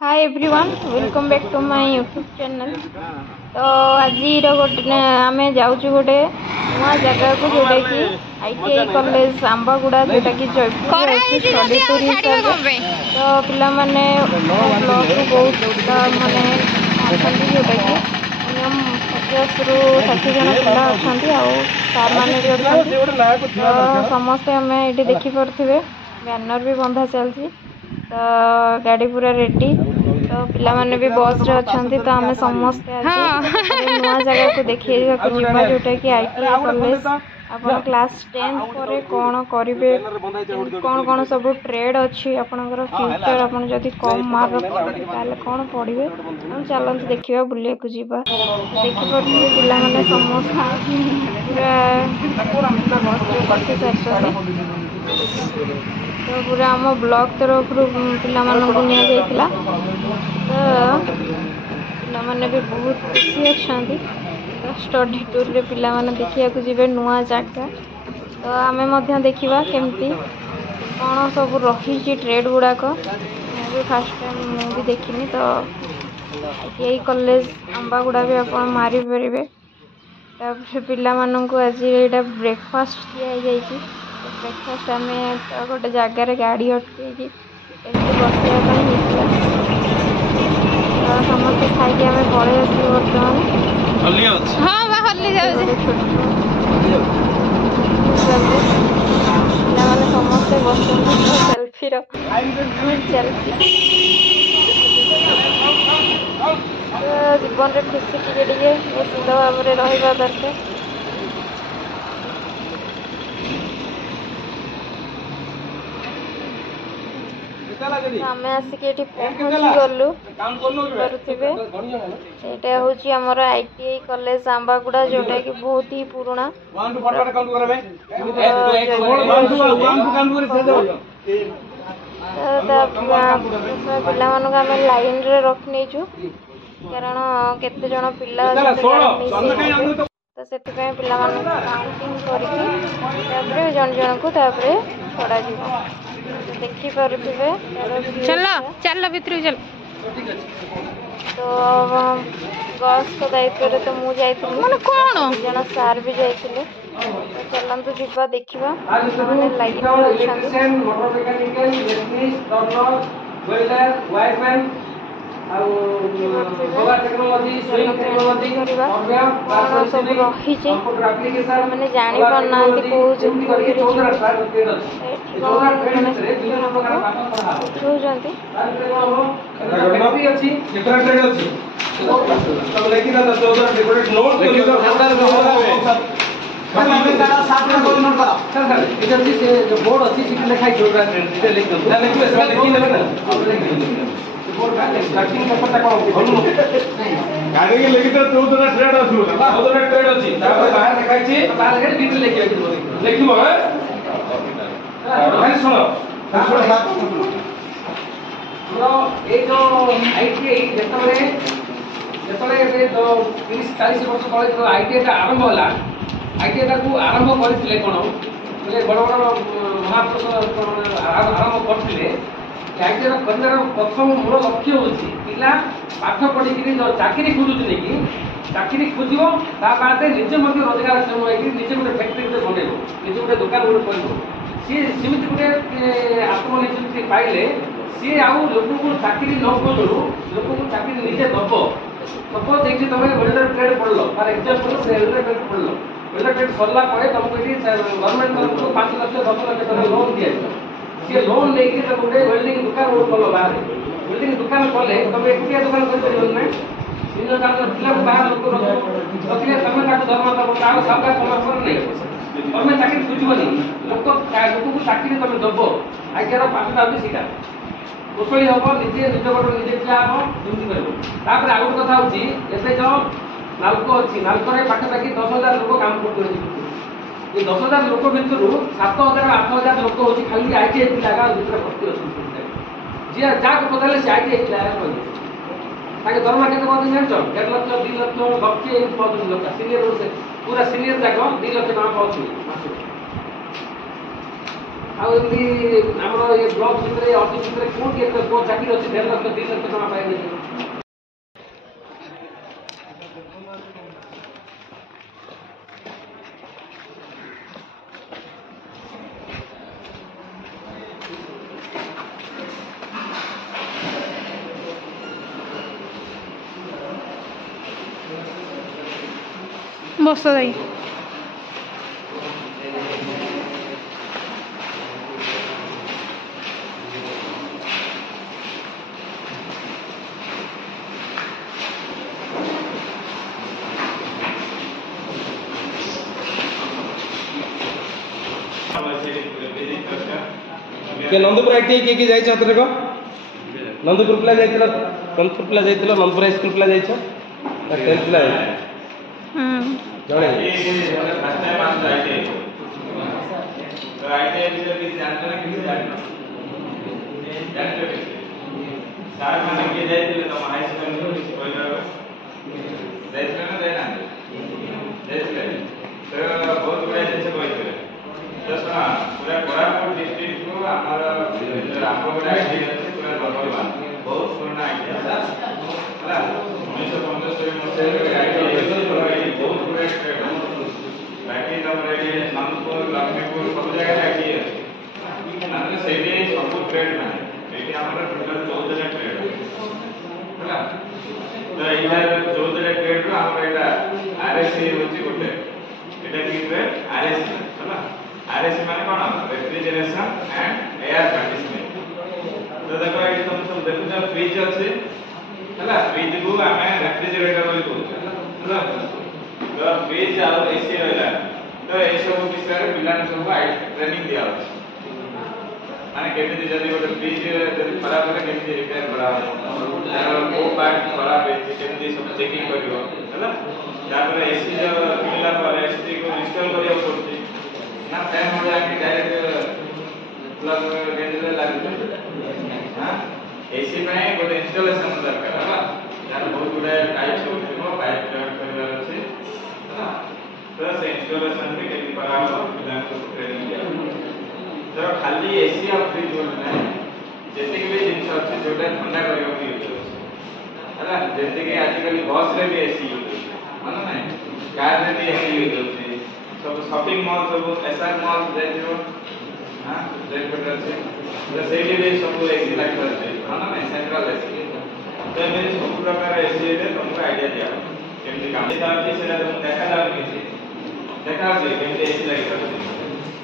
Hi everyone welcome back to my YouTube channel. तो आज गोटे आम जाऊँ गोटे नुआ जगह को जोटा कि आईटीआई कॉलेज आंबागुड़ा जोटा कि जयपुर स्टडी टूर हिसाब से तो पिला माने ब्लॉग रू बहुत माने अच्छा जोटा कि मिनिमम 50 ରୁ 60 जन पिला अच्छा सार मैंने भी अच्छा तो समस्ते आम ये देखिपे बैनर भी बंधा चलती तो गाड़ी पूरा रेडी तो पिला माने भी बस रे अच्छंती तो आमे समस्ते आज नुआ जगह को देखिए जीवा जोटा कि आईटीआई कॉलेज आपण क्लास 10 पर कौन करेंगे कौन कौन सब ट्रेड अच्छी आपणकर फ्यूचर आपन जदि कम मार्क रखते ताले कौन पढ़े हम चलते देखा बुलिया को जीवा देखिपे पिला माने समस्त पूरा बस बसी सारी तो पूरा आम ब्लॉक तरफ पिला मानू निया तो पिला माने भी बहुत खुशी अच्छा तो स्टडी टूर रे पिला माने देखिया जीवे नुआ जगह तो आमे मध्य देखिबा केमती कौन सब रही ट्रेड गुड़ाक भी फास्ट टाइम मुझे देखनी तो आईटीआई कॉलेज आंबागुड़ा भी आप मारी पारे तापर पिला मानू आज यहाँ ब्रेकफास्ट दिखाई ब्रेकफास्ट आम तो गोटे जगार गाड़ी अटकई बसवाई तो समस्त खाई आम पड़े आस बर्तमान हाँ पिला समस्ते बस सेल्फी सेल्फी जीवन रे खुशी टिके निश्चित भाव में रहा दरकार। आम आसिक पहुँची गलु करुवे यहाँ हूँ आमर आईटीआई कॉलेज आंबागुड़ा जोटा कि बहुत ही पुराना पिला मानक आम लाइन रे रख नहीं कारण केते जन पिला तो से पिला काउंटिंग करके जन जन को छड़ा देखी पारे चल चल भितर चल तो गस को दायित्व तो मुझे कौन जन सार भी जाते तो चलतु जीवा देखा लाइन सब रही मैंने जानी पारना बोर्ड अच्छी गाड़ी के लेकिन 14 ट्रेड अछि 14 ट्रेड अछि तापर बाहर देखाइ छी बाहर लेके डिटेल लेखिबो भाई सुनो ए जो आईटीआई जेतले जो 30-40 वर्ष तले जो आईटीआई का आरंभ होला आईटीआई को आरंभ करथिले कोन बोले बड़ बड़ महापुरुष आरंभ करथिले आईटीआई कर प्रथम मूल लक्ष्य होची पिला पाठ पढ़ी जो चाकरी खोजुनी कि चाकरी खोज बाद निजे रोजगार क्षम हो निजे गोटे फैक्ट्री गोटे बनइब निजे गोटे दुकान गोटे कर सी सेमती गोटे आत्मनिर्भर पाइले सी आउ लोक को चाकरी न खोजु लोक को चाकरी निजे दब सपोज देखिए तुम वेल्डर ट्रेड पढ़ल तार एग्जाम्पल रेलवे ट्रेड पढ़ल वेल्डर ट्रेड सरला तुमको ये गवर्नमेंट तरफ 5 लाख 10 लाख टका लोन दिया सी लोन लेकिन गोटे वेल्डिंग दुकान कल बाहर वेल्डिंग दुकान कले तुम एकुटिया दुकान कर दिन पिला बाहर लोक रखिले तुम दरमा दब सरकार समर्थन नहीं तुम चाकरी खोजबनी लोक को चाकरी तुम दब आईटीआर पाठटा हूँ सीटा कुशली हम निजे निज गोट निजे ठिया हम दुर्नीति कर आउ गोटे कथा हूँ जो नाल्को अच्छी नाल्को पाखापाखि 10,000 लोक काम कर 10,000 लोक भितर 7,000-8,000 लोक हूँ खाली आईटीआई पिला भर भर्ती अच्छे जी जहाँ को पचारे से आईटीआई पिला कहे दरमा के जान 1.5 लाख 2 लाख लक्षे लोक सीनियर पूरा सीनियर जाक 2 लाख टका पाँच आमर ये ब्लॉक भितर अफिस भितर कौन चाकरी अच्छी 1.5 लाख 2 लाख टका पाइबे बस दाई नंदपुर आईटी किए जाइए हाथ देखो नंदपुर पिला जाइए नंदपुर पिला जाइए नंदपुर हाई स्कूल पिला जाइए 10th पिला बहुत गुड़ा जिन पूरा कोरापुट डिस्ट्रिक्ट को बहुत पुराना आइडिया है 1975 मसीह बहुत गुड़ा नंदपुर लक्ष्मीपुर सब जगह आइडिया से सब ट्रेड ना टोटल 14 ट्रेड है तो यहाँ 14 ट्रेड आरएससी हूँ गोटे ट्रेड आरएससी है आरएससी माने कौन रेफ्रिजरेशन एंड एयर कंडीशनिंग तो देखो ये तुम सब देखो फ्रिज अच्छे है फ्रिज को आम रेफ्रिजरेटर बोली कहूँ तो फ्रिज आ एसी रहा तो ये सब विषय पिला सब ट्रेनिंग दिया माने केमिति जदि गोटे फ्रिज जदि खराब है केमिति रिपेयर करा को पार्ट खराब है केमिति सब चेकिंग करियो है तापर एसी जो मिलला पर एसी को इंस्टॉल करियो पड़ती ना फैन हो जाके डायरेक्ट प्लग रेंज लागू हां एसी में गोटे इंस्टॉलेशन दरकार है यार बहुत गुडा टाइप होतो पाइप कनेक्ट करबार अछि है तो से इंस्टॉलेशन भी केमिति करा हो पिला को ट्रेनिंग दिया तो खाली एसी और फ्रिज बोलना जैसे कि भी जिन अच्छे जोटा ठंडा करियो की है जैसे कि आजकल बस रे भी एसी यूज है कार रे भी एसी यूज होती सब शॉपिंग मॉल सब एसआर मॉल देखियो हां देखबटर से तो सेली भी सब एसी लाइट करते है ना सेंट्रल एसी तो मेरे सब प्रकार एसी रे तुमको आईडिया दिया केमति काम करते सेटा तुम देखा जे केमति एसी लाइट करते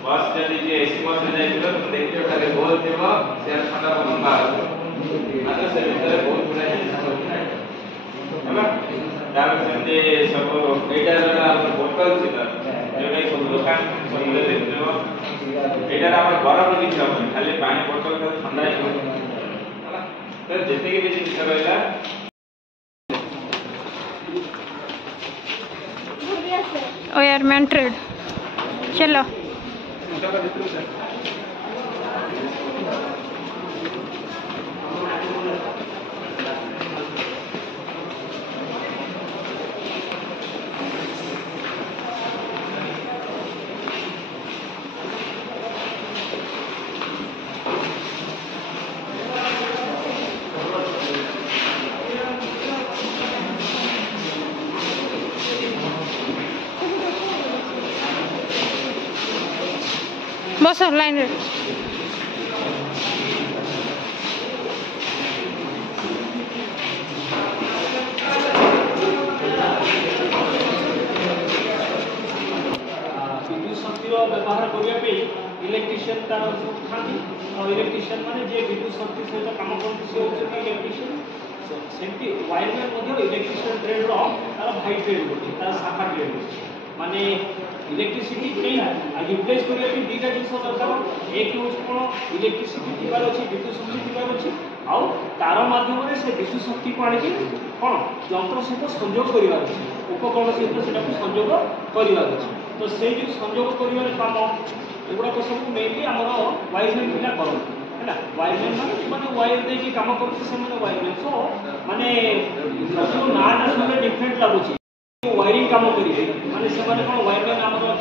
बस जल्दी जे एसी बस में जाइलो तुम देखियो खाली बोल देबो से ठंडा पवन बाहर आते से भीतर बहुत गुडा है हला तार से सब एटा बोतल छिना जोटा सब दुकान सब देखियो एटा हमर घर पर किछ हम खाली पानी बोतल का ठंडा ही हला तो जते के भी जिनिस रहला ओ यार मैन ट्रेड चलो बस लाइन रे व्यवहार करने इलेक्ट्रीशियन तार था और इलेक्ट्रीशियन माने जे विद्युत शक्ति सहित काम करते से होचे इलेक्ट्रीशियन सेमती वायरमैन इलेक्ट्रीशियन ट्रेड रो तार भाई ट्रेड होती तार शाखा ट्रेड होती माने इलेक्ट्रिसिटी कहीं यूटिलाइज करने दुईटा जिन दरकार एक हूँ कौन इलेक्ट्रिसिटी थीबार अच्छी विद्युत शक्ति थीबार अच्छी आउ तार माध्यम से विद्युत शक्ति को आने कौन यंत्र सहित संयोग करार अच्छे उपकरण सहित से संयोग करार अच्छे तो से जो संयोग कर काम एगुड़ाक सब मेनली आम वायरमैन पिला करते है वायरमैन मैंने वायर देखिए कम करते वायरमैन सो माने नाटा सब डिफरेंट लगुच वायरिंग काम करेंगे माने से कौन वायरमैन आम घर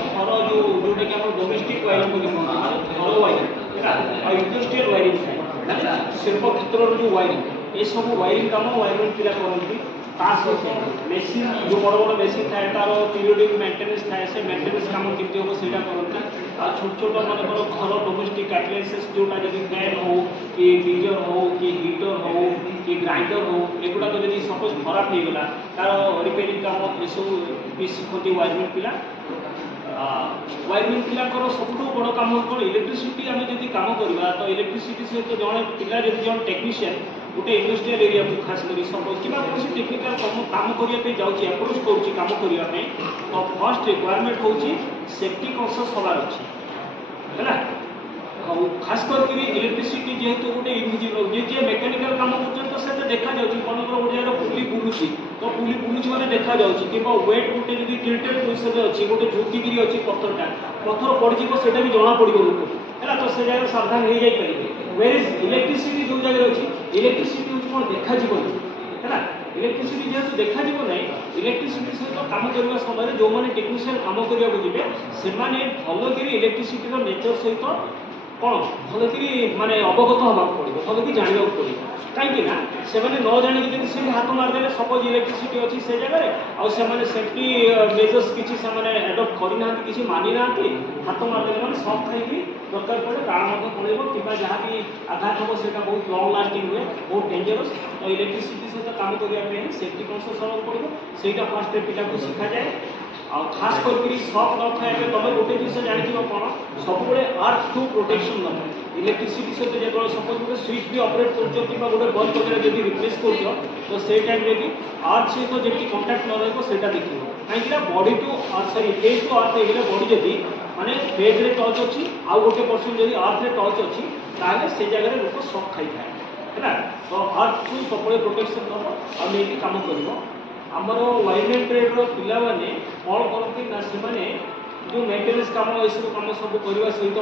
जोटा कि डोमेस्टिक वायरिंग घर वायरिंग है इंडस्ट्रियल वायरिंग थाए शिल्प क्षेत्र जो वायरिंग ये सब वायरिंग काम वायरमैन पिला करती मेसीन जो बड़ बड़ मेसीन थाए तार पीरियडिक मेंटेनेंस थाए से मेंटेनेंस काम केमती हम से करते आ छोट छोट मानकर घर डोमेस्टिक एप्लायंसेस जोटा जब फैन हो कि गीजर हो कि हीटर हो कि ग्राइंडर हो एगुड़ा तो जब सपोज खराब हो गला तार रिपेयरिंग काम ये सब भी शिखती वायरमैन पिला वायरमैन पिलाकर सबुठ बड़ कम कौन इलेक्ट्रिसिटी आम जब कम करवा तो इलेक्ट्रिसिटी सहित जड़े पिला जब जन टेक्नीशियन गोटे इंडस्ट्रियल एरिया को खास कर सपोज कि कौन टेक्निकाल काम करने जाऊँगी अप्रोच करुँच कम करने तो फर्स्ट रिक्वायरमेंट हूँ सेफ्टी कन्सियस हबार अच्छी है खास करके इलेक्ट्रिसिटी जेहेतु गोटे इनविजिबल जी मेकानिकल काम कर देखा जाऊँगी मन कर गोटे जगह पुली बुलूची तो पुली बुलूची मैंने देखा जाऊँगी कि वेट गोटे जब टिल्टेड पोजिशन अच्छी गोटे झुकिकी अच्छी पत्थरटा पत्थर पड़ो से भी जना पड़ो लोक है तो से जगह सावधान हो जाए वेर इज इलेक्ट्रिसिटी जो जगह अच्छी इलेक्ट्रिसिटी हूँ कौन देखा है इलेक्ट्रिसिटी जेहतु देखा ना इलेक्ट्रिसिटी सहित कम करने समय जो मैंने टेक्नीशियन कम करने को जी से भलक इलेक्ट्रिसिटी नेचर सहित कौन भलक माने अवगत होगा पड़ो भलक जानवा पड़ो कहीं से न जाणी से हाथ मारदे सपोज इलेक्ट्रिसिटी अच्छी से जगह आउ सेफ्टी मेजर्स किसी से एडप्ट करना कि मानी ना हाथ मारदे मैंने सब खाई दरकार पड़े प्राण पड़ो कि जहाँ भी आघात हम से बहुत लंग लास्टिंग हुए बहुत डेंजरस तो इलेक्ट्रिसिटी सहित काम करने सेफ्टी कन्सियस होगा पड़ो से फास्ट पिला को शिखा जाए आ खास करके सब न था तुम गोटे जिन जानी कौन सब अर्थ टू प्रोटेक्शन न इलेक्ट्रिसिटी सहित जो सपोज गोटे स्विच भी अपरेट कर गोटे बल्ब वगैरह जब रिप्लेस कर तो से टाइम भी अर्थ सहित जब कंटाक्ट न रहा देखिए कहीं body to sorry phase to earth हो बॉडी जब माने फेज रे टच अच्छी आउ गोटे पर्सन जब अर्थ रे टच अच्छी ताले से जगह लोक शॉक खाई थाए है तो अर्थ टू सब प्रोटेक्शन नब आ नहीं कम कर आमर वायरमैन ट्रेड्र पिला मैंने कौन करती ना से जो मेंटेनेंस काम ये सब कम सब करने सहित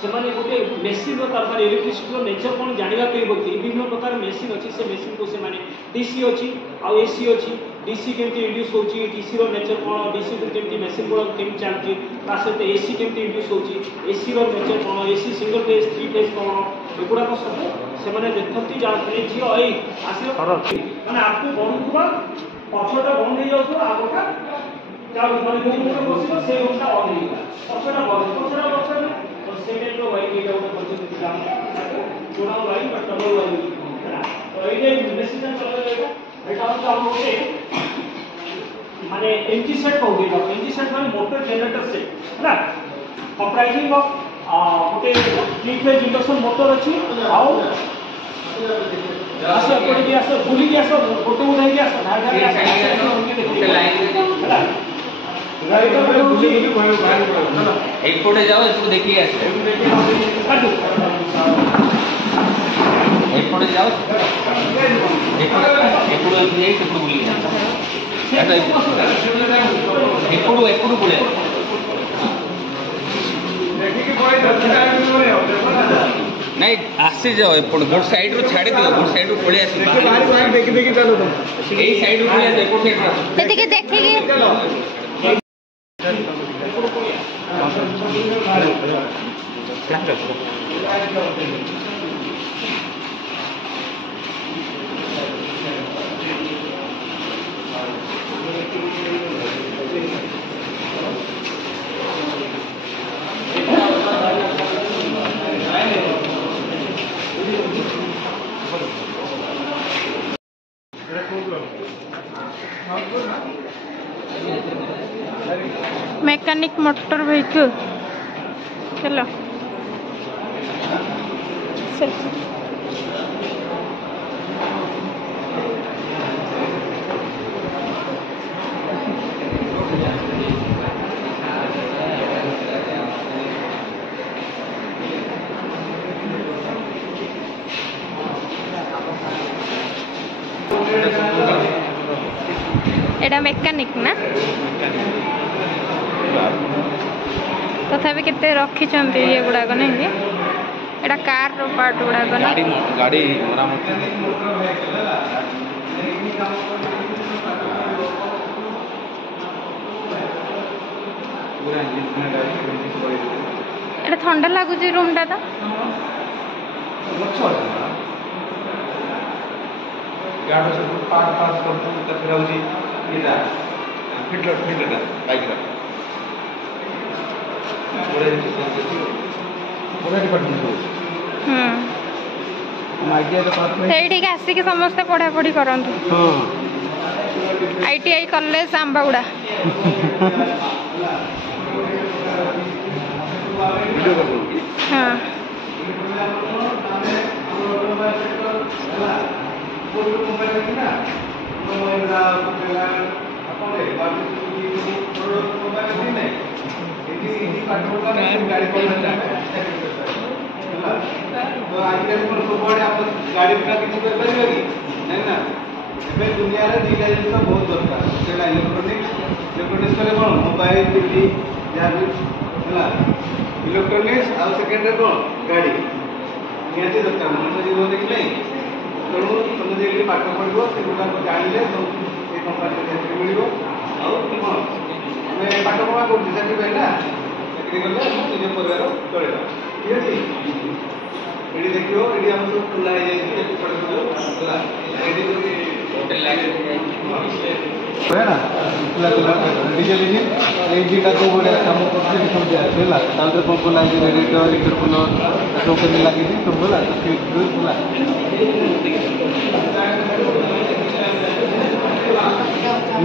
से गोटे मेसीन तार इलेक्ट्रिसिटी नेचर कौन जानवाई विभिन्न प्रकार मेसीन अच्छी से मेसीन को से डीसी अच्छी आउ एसी अच्छी डीसी केमती इंड्यूस होची डीसी रो नेचर कौन डीसी को केमती मेसीन गुड़ा केमती चलती ता सहित एसी केमती इंड्यूस होची एसी रो नेचर कौन AC single phase three phase कौन एगुड़ा सब से देखती जानते झील आई आस मैंने आपको बढ़ुवा पछटा बंद हो जाऊँ आगटा बस से रूमटा अन होगा पछटा पछटा बस तो से टाइप वायरिंग गोटे काम जोड़ा वायरिंग डबल वायरिंग तो ये मेसीन चलेगा एटा होता हम गोटे माने एनजी सेट कहूँ एनजी सेट माने मोटर जनरेटर सेट है कंप्राइजिंग ऑफ गोटे 3 फेज इंडक्शन मोटर अच्छी आउ आस एपटे भी आस बुलिक आस गोटे गोटे होगी आस धार धार एपटे जाओ एपटे देखिए एपटे जाओ एपटे बुली एपटू बुले नहीं आसी जाओ एपट गोट साइड रू छाड़ी दियो गोट साइड रू पड़े आसी बाहर देखि देखि चलो तुम एई साइड रू पड़े एपट साइड एदिके देखिए मैकेनिक मोटर व्हीकल चलो एटा मेकानिक ना तथापि केते रखी ये गुड़ाक नहीं एटा कार रो पार्ट गुड़ाक गाड़ी मरामत बड़े ठंडा लगुच रूमटा तो ସେଇଠିକି ଆସିକି ସମସ୍ତେ ପଢ଼ାପଢ଼ି କରନ୍ତୁ। ITI college Ambaguda. ହଁ तो आजकल सबुआड़े आप गाड़ी बिना किसी कर पारे कि नहीं ना ए दुनिया रे दीटा जिनिस बहुत दरकार सेला इलेक्ट्रोनिक्स करे कोन मोबाइल टीवी या हला इलेक्ट्रोनिक्स आ सेकंड रे कोन गाड़ी नियति दरकार मन जीवन देखि नहीं तेणु तुम जे पाठ पढ़िबो से गुडा को जानिले तो ए कंपनी रे चाकरी मिलिबो आ कोन मैं पाठ पढ़ा को चाकरी पाइला चाकरी करले निज परिवार चलेबा ठीक अछि एडी देखियो एडी हम सब खुला है जैसे छोटे छोटे हला एडी होटल लागे है ना खुला डीजल इंजिन का तो बड़े काम करते हैं सब जाए हला तांत्र पंप लागे रेडिएटर लीटर कूलर सब के लागे सब बोला तो खुला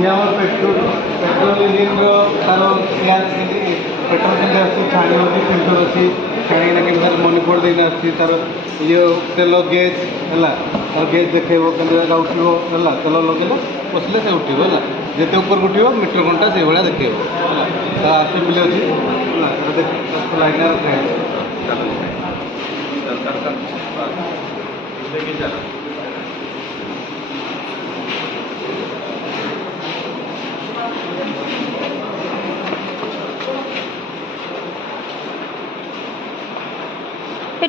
ये हमर पेट्रोल इंजिन रो तारो यार पेट्रोल इंजिन आसी छाणी होती फिल्टर आसी छाणी ना के मनीफोल्ड देना आसी तारो ये तेल गेज हला और गेज देखैबो केंद्र उठिबो हला तेल लगेला बसले से उठिबो हला जेते ऊपर उठिबो मीटर घंटा से भला देखैबो हला ता आसी मिले अछि हला देख लाइनर है चल देखि चल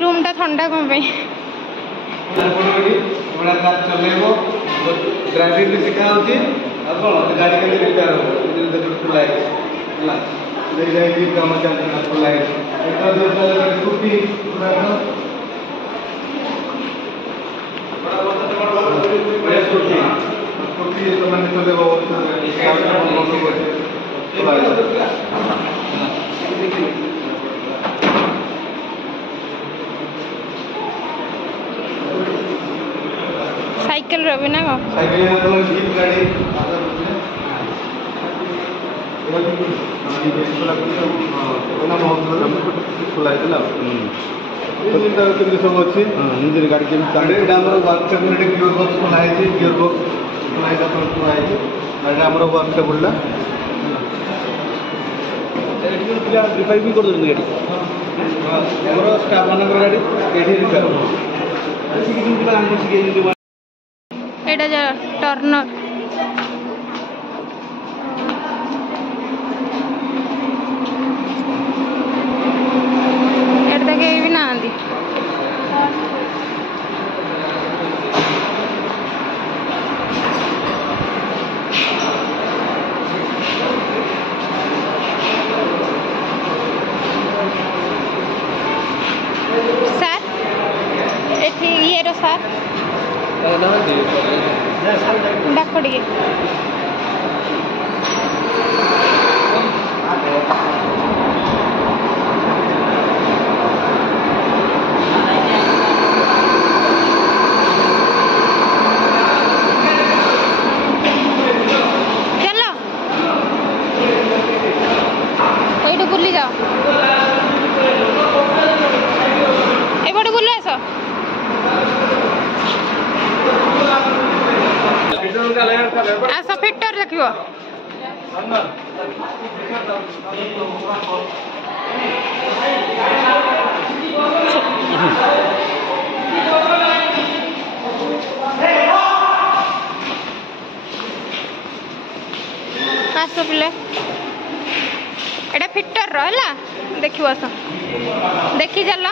रूम टा ठंडा कौन पे बड़ा कार चलेबो ड्राइविंग भी सिखा होती अब कौन गाड़ी के लिए रिपेयर हो इधर उधर खुला है हला देख जाए कि काम चलता है खुला है इतना दूर चले स्कूटी पूरा बड़ा बड़ा स्कूटी तो मैंने चलेबो खुला है साइकिल रवि ना को साइकिल में तो जीप गाड़ी खुला सब अच्छी निजे गाड़ी के वर्कशॉप में गियर बॉक्स खुला है गियर बॉक्स खुला है गाड़ी आम वर्कशॉप बुला रिपेयर भी कर गाड़ी स्टाफ मान गाड़ी ये रिपेयर एटा जा टर्नर एटा तक भी ना आंदी सर एठी ये रो सर डाक टिके चलो ये बुली जाओ एपटे बुले आस आस फिटर देखियो आस पिले एटा फिटर रहा देखियो आस देखी चल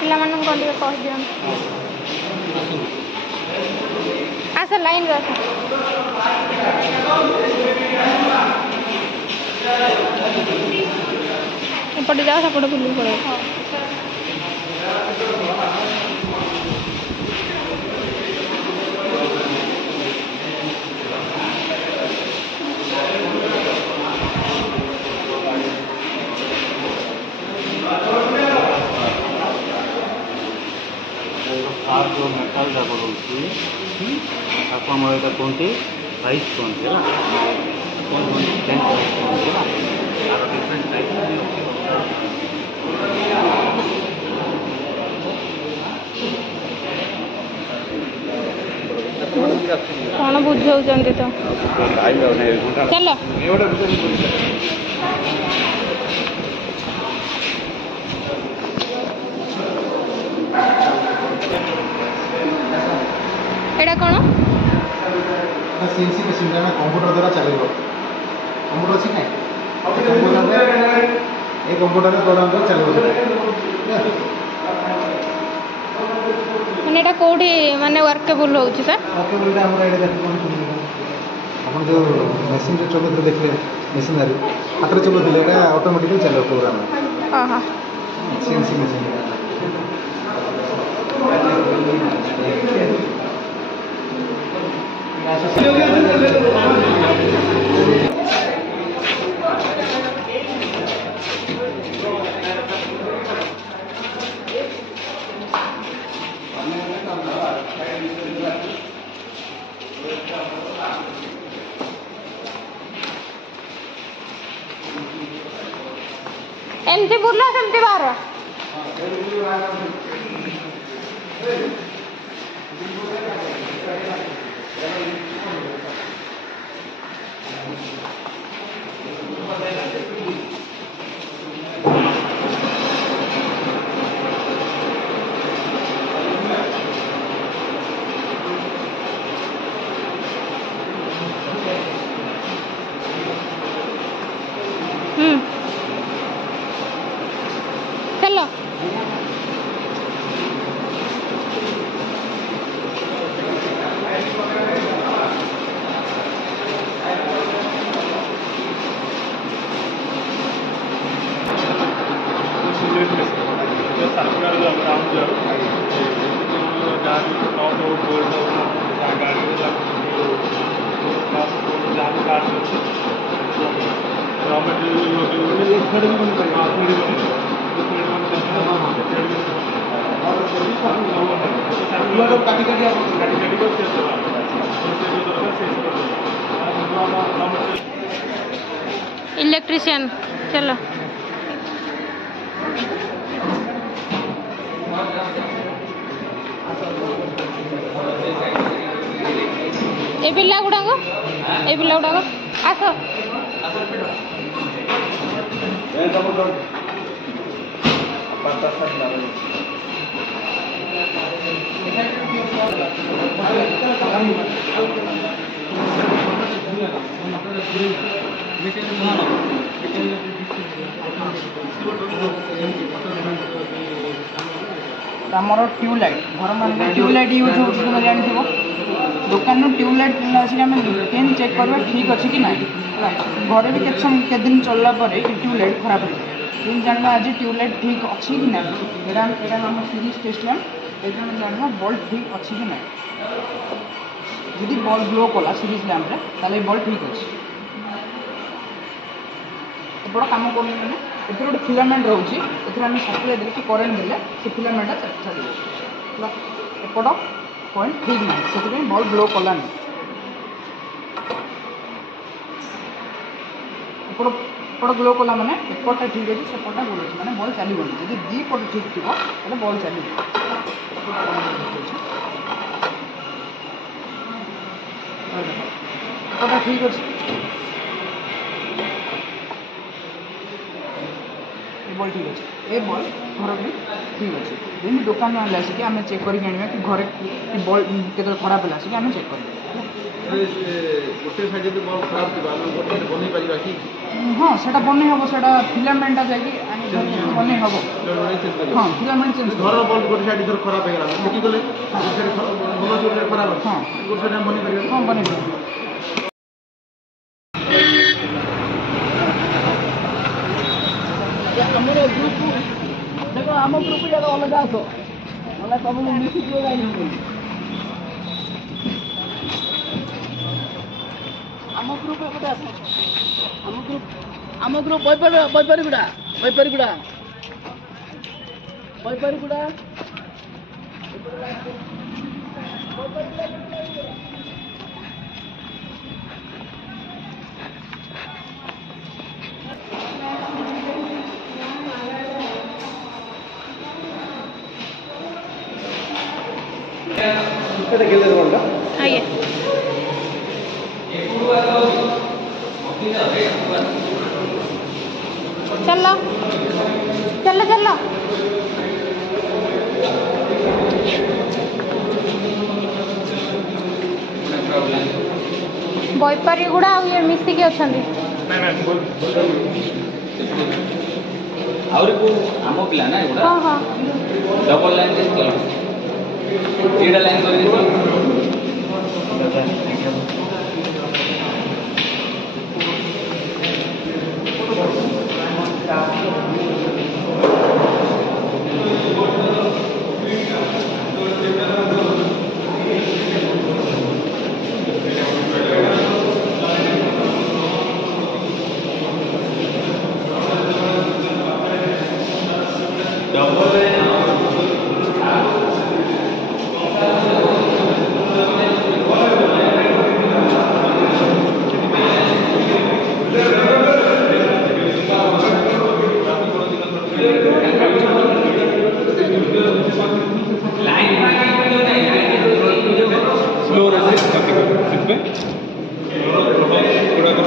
पिला मानन को कह दियन आस लाइन आस एपटे जाओ सेपटे बुल पड़े আর जो मेटाल जाक रही आपको आम यहाँ कहते प्राइस कहते है कौन प्राइस कहते है आर डिफरेंट कौन बुझाऊँ तो चलो एटा कौन सीएनसी मशीन कंप्यूटर द्वारा चलो कंप्यूटर अच्छी ना कंप्यूटर प्रोग्राम द्वारा चलो मैंने कौटी माने वर्केबल हो सर वर्केबल आप जो मशीन चलो देखिए मेसीनारी हाथ में चलो ऑटोमेटिकली चलो प्रोग्राम हाँ सीएनसी मशीन एमती बुला सेमती बाहर चलो इलेक्ट्रिशियन चलो ए पिला गुड़ाक आस आमर ट्यूबलाइट घर मान ट्यूबलाइट यूज हो जानते दुकान ट्यूबलाइट आम केन चेक करवा ठीक अच्छे कि ना घर भी के दिन चलला ट्यूबलाइट खराब हो जानवा आज ट्यूबलाइट ठीक अच्छी कि ना आम सीरीज टेस्ट लैम्प ये जानवा बल्ब ठीक अच्छी कि ना जी बल्ब ग्लो कला सीरीज लैम्प्रे ताले बल्ब ठीक अच्छे एपट कम कर गोटे फिलामेंट रोचे आम सप्लाई देखे करेन्ट देले से फिलामेंट छाड़ एपट पॉइंट ठीक ना से बल्ब ग्लो कलानी एपट ग्लो कला मैंने एपटा ठीक अच्छे सेपटा ग्लो अच्छे मैंने बल्ब चलनी जब दी पट ठीक थी बल्ब चलो एपटा ठीक अच्छे बल्ब ठीक अच्छे ए बल्ब घर भी ठीक अच्छे जमी दुकान आने आसिक आम चेक कर कि घर बल्ब के खराब है आसिक आम चेक कर गोटे साइड बल्ब खराब थी बन पार कि हाँ से बन हम से फिलामेंटा जाकि ମାନେ ହେବ ହଁ ଫିଲାମେଣ୍ଟ ଚେଞ୍ଜ ଘରର ବଲ୍ବ ଗୋଟେ ସାଇଡ୍ ଧର ଖରାପ ହେଇଗଲା ସେଠି ଗଲେ ଭଲ ଯୋଉଟା ଖରାପ ହଁ ଗୋଟେ ସାଇଡ୍ ଆମେ ବନେଇ ପାରିବା ହଁ ବନେଇ ପାରିବା। ଆମର ଗ୍ରୁପ ଦେଖ ଆମ ଗ୍ରୁପ ଯାକ ଅଲଗା ଆସ ନହେଲେ ତମକୁ ମିଶିଯିବ ଯାଇନି ଆମ ଗ୍ରୁପ ଏପଟେ ଆସ ଆମ ଗ୍ରୁପ ବୈପାରିଗୁଡ଼ା ଆଜ୍ଞା चलो चलो चलो बैपारीगुड़ा आ ये मिसिकी अछंती आउरी को आम पिला ना एगुड़ा हाँ हाँ डबल लाइन चलो एटा लाइन कर दे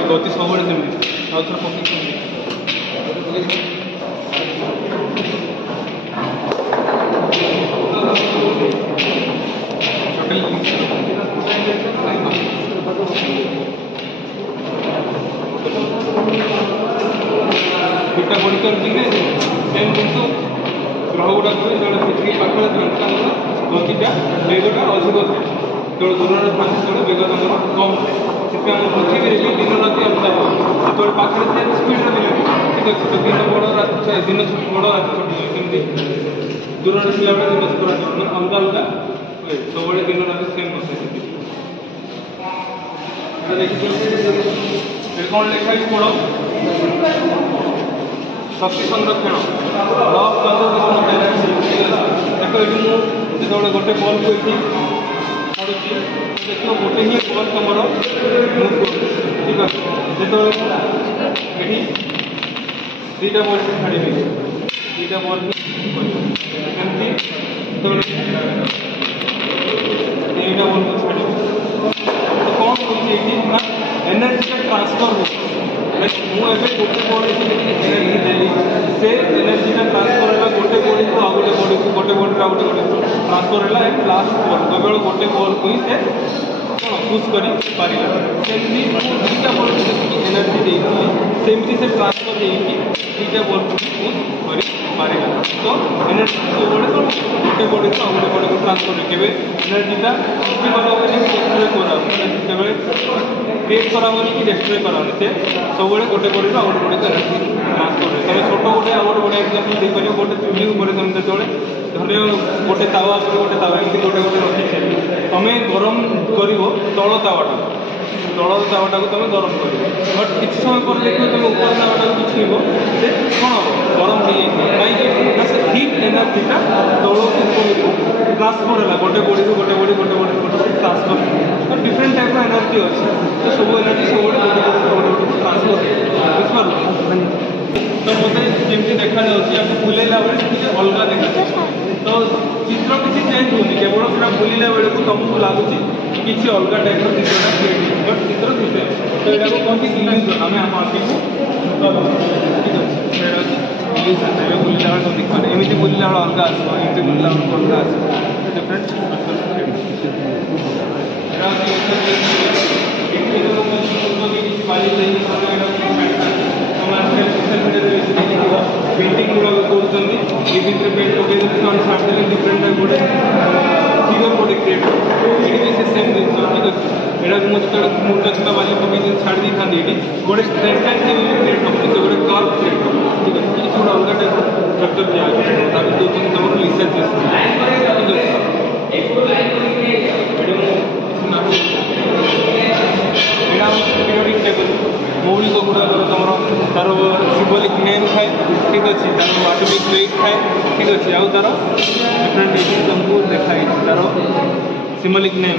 गति सब दुटा बड़ी कर सेम जिन ग्रह गुड़ा पृथ्वी पाखे गतिटा बेगटा अधिक जो दूर था बेग कम से पृथ्वी भी दिन राति जो पाखे थे स्पीड देखो दिन बड़ रात दिन बड़ रात छोटी कमी दूर थी दिन छोट अलग अलग सब दिन राति सेम प्रोसेस देखिए कौन लिखा है पढ़ शक्ति संरक्षण लव कंजर्वेशन देखो ये मुझे गोटे बल को छाड़ी देखो गोटे ही बल तुम मुव कर ठीक है जो ये दुईटा बल छाड़ी दुईटा बल एमती दुईटा बल को छाड़ी तो कौन हो एनर्जी ट्रांसफर हो मुझे गोटे बॉडी एनर्जी देली से एनर्जी ट्रांसफर है गोटे बॉडी को आ गोटे बॉडी को गोटे बॉडी आ गोटे ट्रांसफर है लास्ट बॉल केवल गोटे बॉल को ही से कौन पुश कर पारा सेमती दुईटा बॉल को एनर्जी देती सेमती से ट्रांसफर दुईटा बॉल को पुश कर पारा तो एनर्जी सब गोटे बॉडी को आ गोटे बॉडी को ट्रांसफर के एनर्जीटा सृष्टि करानी डेस्ट्रय करा क्रिएट करानी कि डेस्ट्रय करानी से सब गोटे बॉडी आ गोटे बॉडी को एनर्जी ट्रांसफर है तुम छोट गोटे आ गोटे गोटे एक्जाम्पल देपर गोटे चुली तुम जो धर गोटे तावा गोटे तावा एमती गोटे गोटे रखी तुम गरम कर तल तावाटा तल तावाटा को तुम गरम कर बट किसी समय पर देखो तुम ऊपर तावाटा को छुईब से कौन हम गरम हो कहीं से हिट एनर्जीटा तल ऊपर ट्रांसफर है गोटे बॉडी को गोटे बॉडी गोटे बॉडी गोटे ट्रांसफर तो डिफरेंट टाइप एनर्जी अच्छे तो सब एनर्जी सब गोटे ट्रांसफर बुझिपार तो मत जमी देखा जाए बुलेला बेले अलग देखा तो चित्र किसी चेंज होनी केवल पूरा बुलला बेलू तुमको लगुच किसी अलग टाइप चित्रटा क्रिएट हो बट चित्र किसी तो यहाँ कहते इल्यूजन आम आम आगे ठीक अच्छे इल्यूजन ए बुलला बेले देखते एमती बुलला बेले अलग आसो एमती बुलला बेलू अलग आसो डिफरेंट किसी बाली सोशल मीडिया पेंटिंग एटा को मत तोड़ मोटा छोटा वाली पके दिन छाड़ दी खांदी एटी गोटे स्ट्रेट लाइन के क्रिएट करते तो गोटे कर्व क्रिएट करते ठीक है ये छोटा अलग टाइप स्ट्रक्चर दिया है ताकि दो तीन तमर रिसर्च ठीक है एक लाइन करके एटा पीरियडिक टेबल मौलिक गुड़ा तुम तार सिम्बॉलिक नेम थाए ठीक अच्छे तार एटॉमिक वेट थाए ठीक अच्छे आउ तार डिफरेंट तुमको देखाई तार सिम्बॉलिक नेम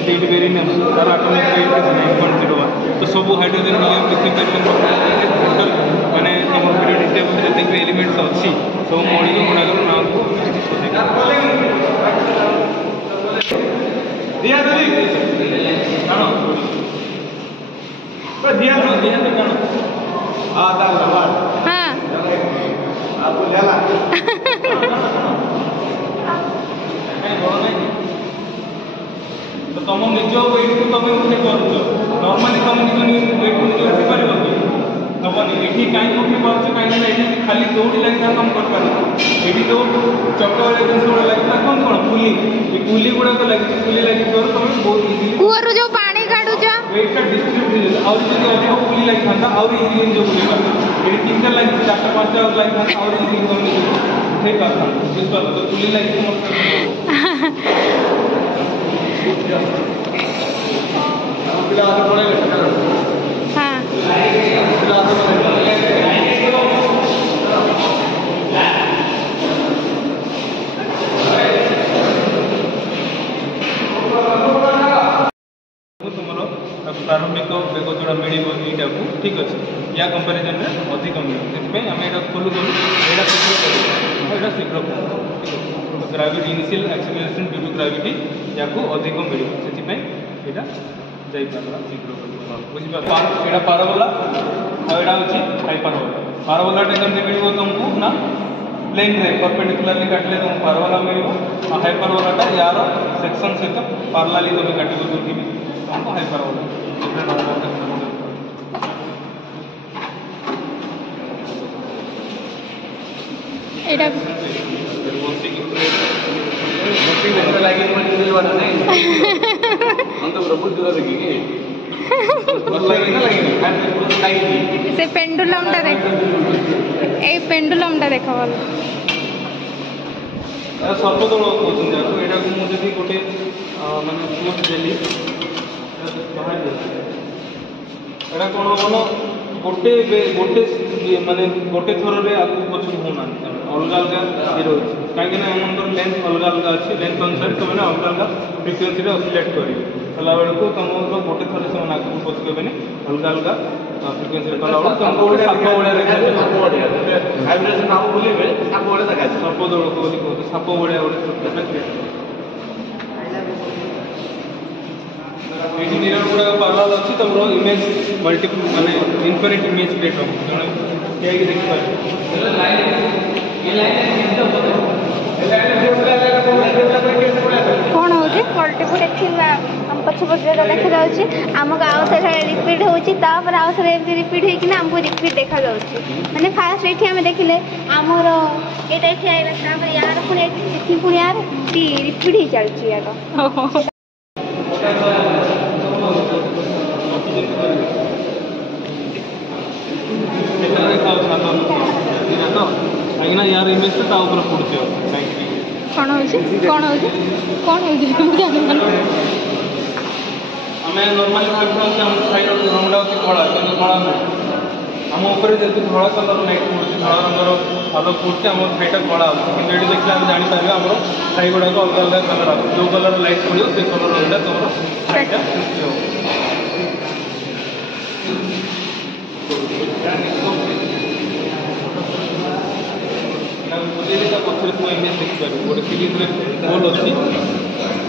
जैसे वेरी नेम तार एटॉमिक वेट इज 9.01 तो सब हाइड्रोजन हीलियम लिथियम माने तुम पीरियडिक टेबल जते भी एलिमेंट्स अच्छी सब मौलिक गुड़ा नाम को दिया दिया आपको जाला तो तुम निज वेट को तुम उठे कर नॉर्मली तुम निज वेट को निज उठे पार हेनी ये कहीं उठे पार्छ कहीं खाली दौड़ी लगी तुम कर ये जो चक वाले जिन गुड़ा लगी कौन कौन पुली पुली गुड़ाक लगी पुली लगी तुम बहुत इजिली कुआरू जो पानी काढुछ वेट का डिस्ट्रीब्यूट और जो अधिक पुली लगी था और इजिली जो बुले ये तीन चार लगी 4-5 लगी था और इजिली तुम उठे पाता बुझपार तो पुली लगी प्रारंभिक बेग जोड़ा मिल यहाँ को ठीक अच्छे या कंपेरिजन में अधिक मिले आम यहाँ खोलू यहाँ शीघ्र शीघ्र gravity initial acceleration due to gravity या अधिक मिले से यहाँ जापारा शीघ्र बुझीपार यहाँ पाराबोला आईटा अच्छी हाइपरबोला पाराबोलाटा केमती मिल तुमको ना प्लेन रे परपेंडिकुलरली काटले तुम पाराबोला मिल हाइपरबोलाटा यार सेक्शन सहित पार्लाली तुम काटो जो भी तुमको हाइपरबोला एटा से पेंडुलमटा देख ए पेंडुलमटा देख भल सर्पदोल कहते हैं यहाँ को मुझे गोटे माने फ्रूट देली एटा कौन हम गोटे गोटे माने गोटे थर में आगे पछक होना अलग अलग ये रोज कहीं आम लेंथ अलग अलग अच्छे लेंथ अनुसार तुम अलग अलग फ्रिक्वेन्सी ऑसिलेट कला बेलू तुम गोटे थर से आगे पछकेबे अलग अलग फ्रिक्वेन्सी कला तुमको गोटे साप भाया सर्पदोल कहते साप भाया गोटे ये मिरर गुड़ा पार्लाल अच्छी तुम इमेज मल्टीपल माने इनफिनिट इमेज क्रिएट हो कौन हो मल्टीपल हम पछ पछ देखा जाऊँगी आमको आउ थे रिपीट होपर आउ थे रिपीट होना आमको रिपीट देखा मैंने फास्ट ये आम देखिले आमर यहाँ यार पुणी यार रिपीट हो चलती यार कहीं यार इमेज तो पड़ते कौन कौन कौन आम नॉर्मली साइड रंगटा अच्छी धड़ा कि धड़ा आम उपर जैसे धड़ा कलर लाइट पड़े धड़ा रंगर आलोक पड़े आम साइड धड़ा अच्छे कि ये देखिए आम जापर आम साई गुड़ाक अलग अलग कलर आस जो कलर लाइट पड़ो से कलर रंगटा तुम साइडा पथर तुम इमेज देखिपार गोटे सीरीज होल अच्छी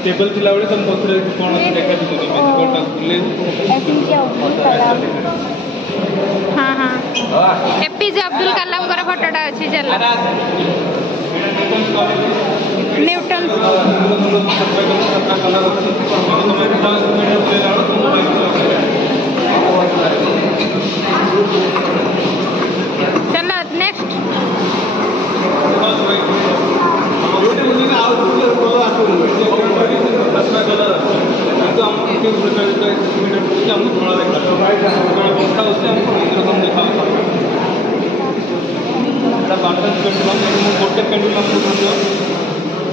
टेबल थिला बेले तुम पथर कौन अच्छी देखा इमेज कौन बुले हाँ हाँ एपीजे अब्दुल कलाम का फोटोटा अच्छी चल न्यूटन चलो नेक्स्ट कलर पेंडुलम ये गोटे पेंडुलम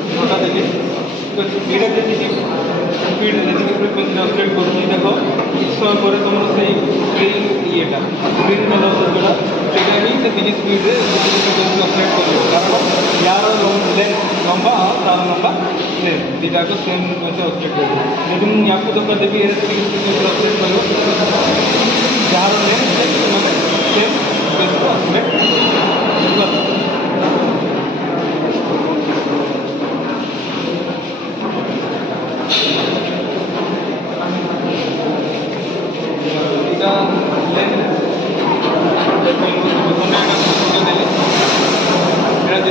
छोटा देखिए धीरे धीरे स्पीड फ्रिक्वेंसी ऑसिलेट कर देख किस समय पर तुम से ग्रीन येटा ग्रीन कलर जोड़ा से स्पीड फ्रिक्वेंसी ऑसिलेट कर कारण यार लेंथ लंबा तार लंबा लेंथ दुटा को सेम फ्रिक्वेंसी ऑसिलेट कर जब मुझे आपको तो देवी फ्रिक्वेंसी ऑसिलेट कर जार लेंथ सेम फ्रिक्वेंसी ऑसिलेट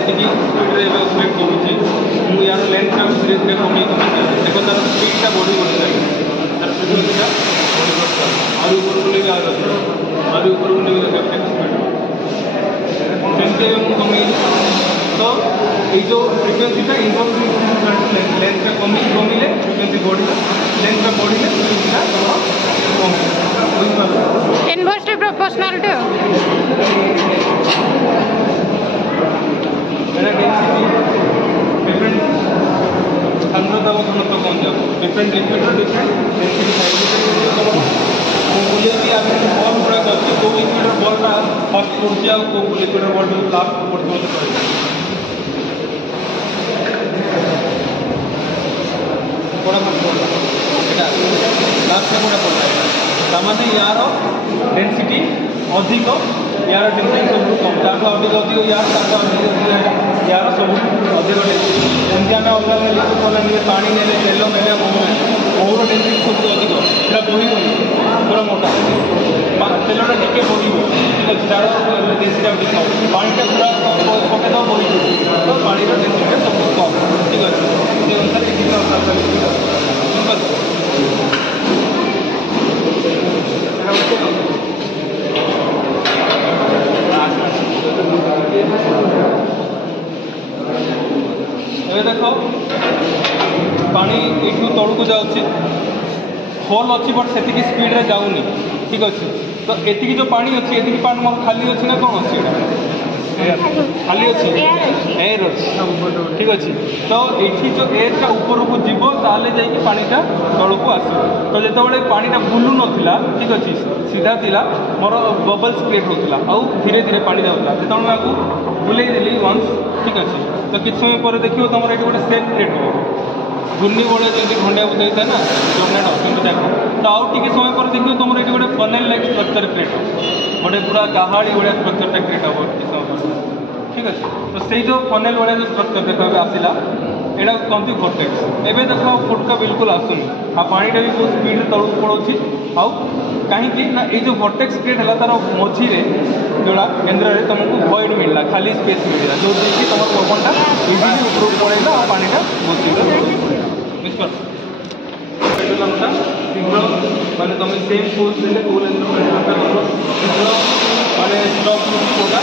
जी स्पीड ऑसिलेट करुँची मुझे यार लेंथ धीरे धीरे कमी देख तार स्पीडा बढ़ी बढ़ी लगे तार फ्रिक्वेंसीटा बढ़ी ऊपर को लेकर आगे ऊपर को लेकर स्पीड सेमती कमी तो ये जो फ्रिक्वेंसीटा इनवॉल्व लेंथ कमिले फ्रिक्वेंसी बढ़िले लेंथ बढ़िले फ्रिक्वेंसीटा कमी इनवर्सली प्रोपोर्शनल टू डिफरेंट सांद्रता व घनत्व कौन जाए डिफरेंट लिक्विड डिफरेंट मुझे भी आप बॉल गुड़ा अच्छे कौ लिक्विड बॉलटा फर्स्ट पड़े आ कौ लिक्विड बॉल लास्ट पड़े मत कौड़ा पड़ा लास्ट कौड़ा पड़ा ताने यार डेनसीटी अधिक यार डेनसीटी सब कम ताकू अधिक अधिक यार यार सब अधिक जमी आम अलग अलग लिक्विड कला नहीं पानी ने तेल ने मोर डेनसीटी सब अधिक पूरा बही पूरा मोटा तेलटा टिके बही ठीक अच्छे तार डेनसीटी अधिक पानीटा पूरा पकईद बही तो पानी डेनसीटी सब कम ठीक अच्छे से अनुसार देख पानी ये तौक जाऊँगी होल अच्छी बट से स्पीड रे जाऊनी ठीक अच्छे तो ये जो पानी अच्छी ये पानी मोर खाली अच्छी ना कौन अच्छी खाली अच्छी एयर अच्छी ठीक अच्छे तो ये जो एयरटा ऊपर को जीव ताले जाकि पानीटा तौक आस तो जो पानीटा बुलू नाला ठीक अच्छे सीधा थिला मोर बबल्स क्रिएट होता आउ धीरे धीरे पानी जाऊला जो आपको बुले देली वंस ठीक अच्छे तो किसी समय पर देखिए तुम ये गोटे सेप क्रिएट हो घूर्णी बड़े जमी खंडिया बुझे होता है ना टर्नेडो सेमती टाइप तो आउ टे समय पर देखिए तुम ये गोटे फनेल लाइक स्ट्रक्चर क्रिएट हो गोटे पूरा गाहाड़ी भाया स्ट्रक्चरटा क्रिएट हो किस समय पर ठीक अच्छे तो से जो फनेल भाया जो स्ट्रक्चर देखा आसला यहाँ कहते भर्टेक्स एवं देख फुटका बिल्कुल आसुनी आ पानीटा भी बहुत स्पीड तौक पड़ोची आउ कहीं ना ये जो भर्टेक्स क्रिएट है तार मझीरे जोड़ा केन्द्र में तुमको भॉइड मिलला खाली स्पेस मिलला जो देखिए तुम पवनटा इजिली ऊपर पड़ेगा और पानीटा बहुत शीघ्र बुझिपार पेंडुलमटा शीघ्र माने तुम सेम फोर्स देले कोल पेंडुलमटा शीघ्र माने स्टॉप होगा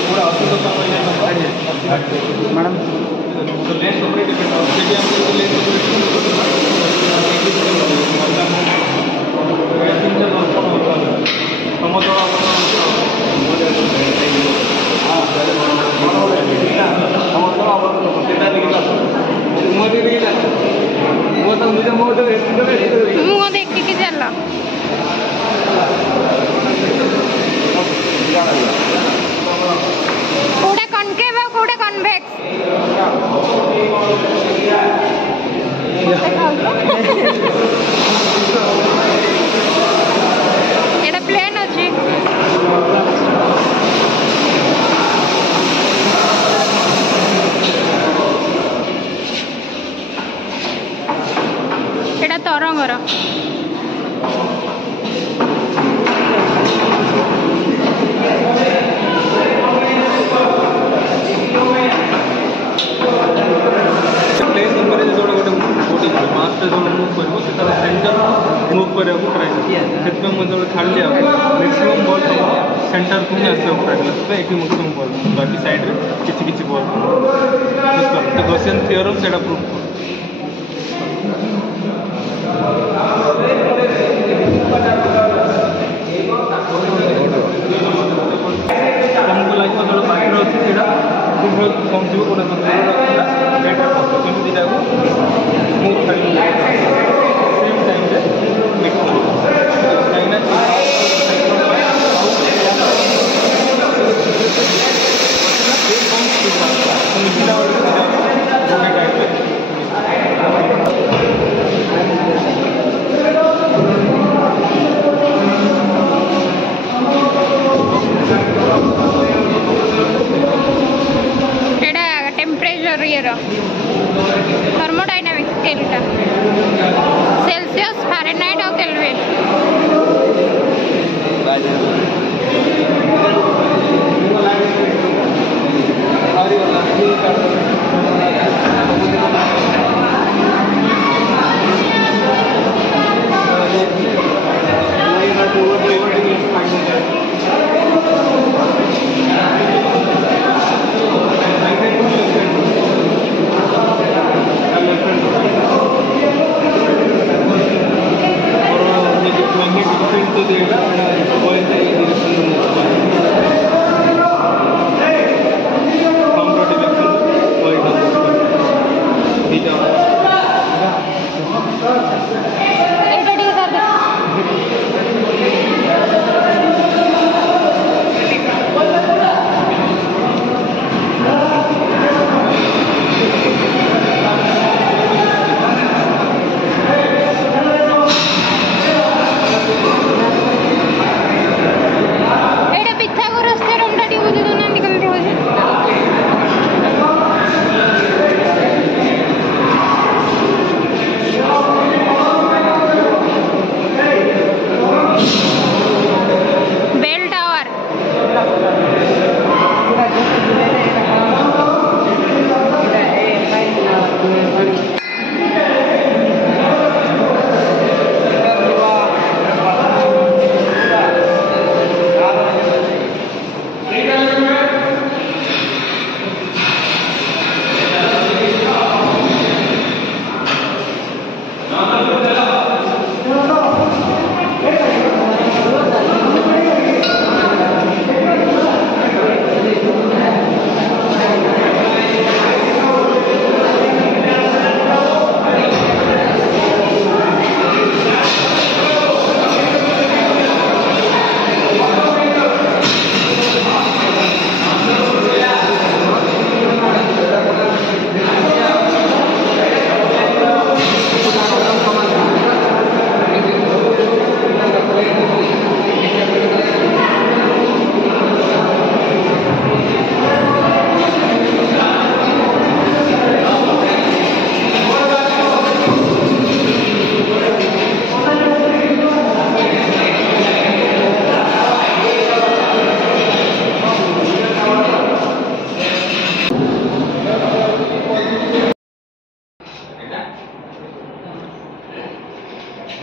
पूरा अधिक समय मैडम तो लेंथ ऊपर डिपेंड हो जब हम लेंथ ऊपर मुँह देख के चल कोड़ा कनकेव और कोड़ा कन्वेक्स एटा प्लेन अच्छी एटा तरंगर मास्टर जो मुव कर सेंटर मुव करने को ट्राए से मुझे छाड़ी मैक्सिमम बॉल सेंटर को ही आसवा ट्राए ये मैक्सिमम बॉल बाकी साइड रे किसी बॉल गॉसियन थ्योरम से प्रूफ तुमको लगे जो पाखे अच्छे ଅଧିକ କମ୍ ଥିବ ଗୋଟେ ପେଣ୍ଟରେ ପଶିବ ସେମିତି ଦୁଇଟାକୁ ମୁଁ ଛାଡ଼ି ସେମ୍ ଟାଇମ୍ରେ ମିକ୍ସ କରିବ କାହିଁକିନା ମିଶିଲା ବେଳକୁ ଗୋଟେ ଟାଇପ୍ରେ टेम्परेचर ये थर्मोडायनामिक स्केलटा सेल्सियस फारेनहाइट और केल्विन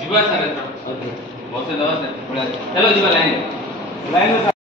जीवा सर बस दवा सर चलो जीवा लाइन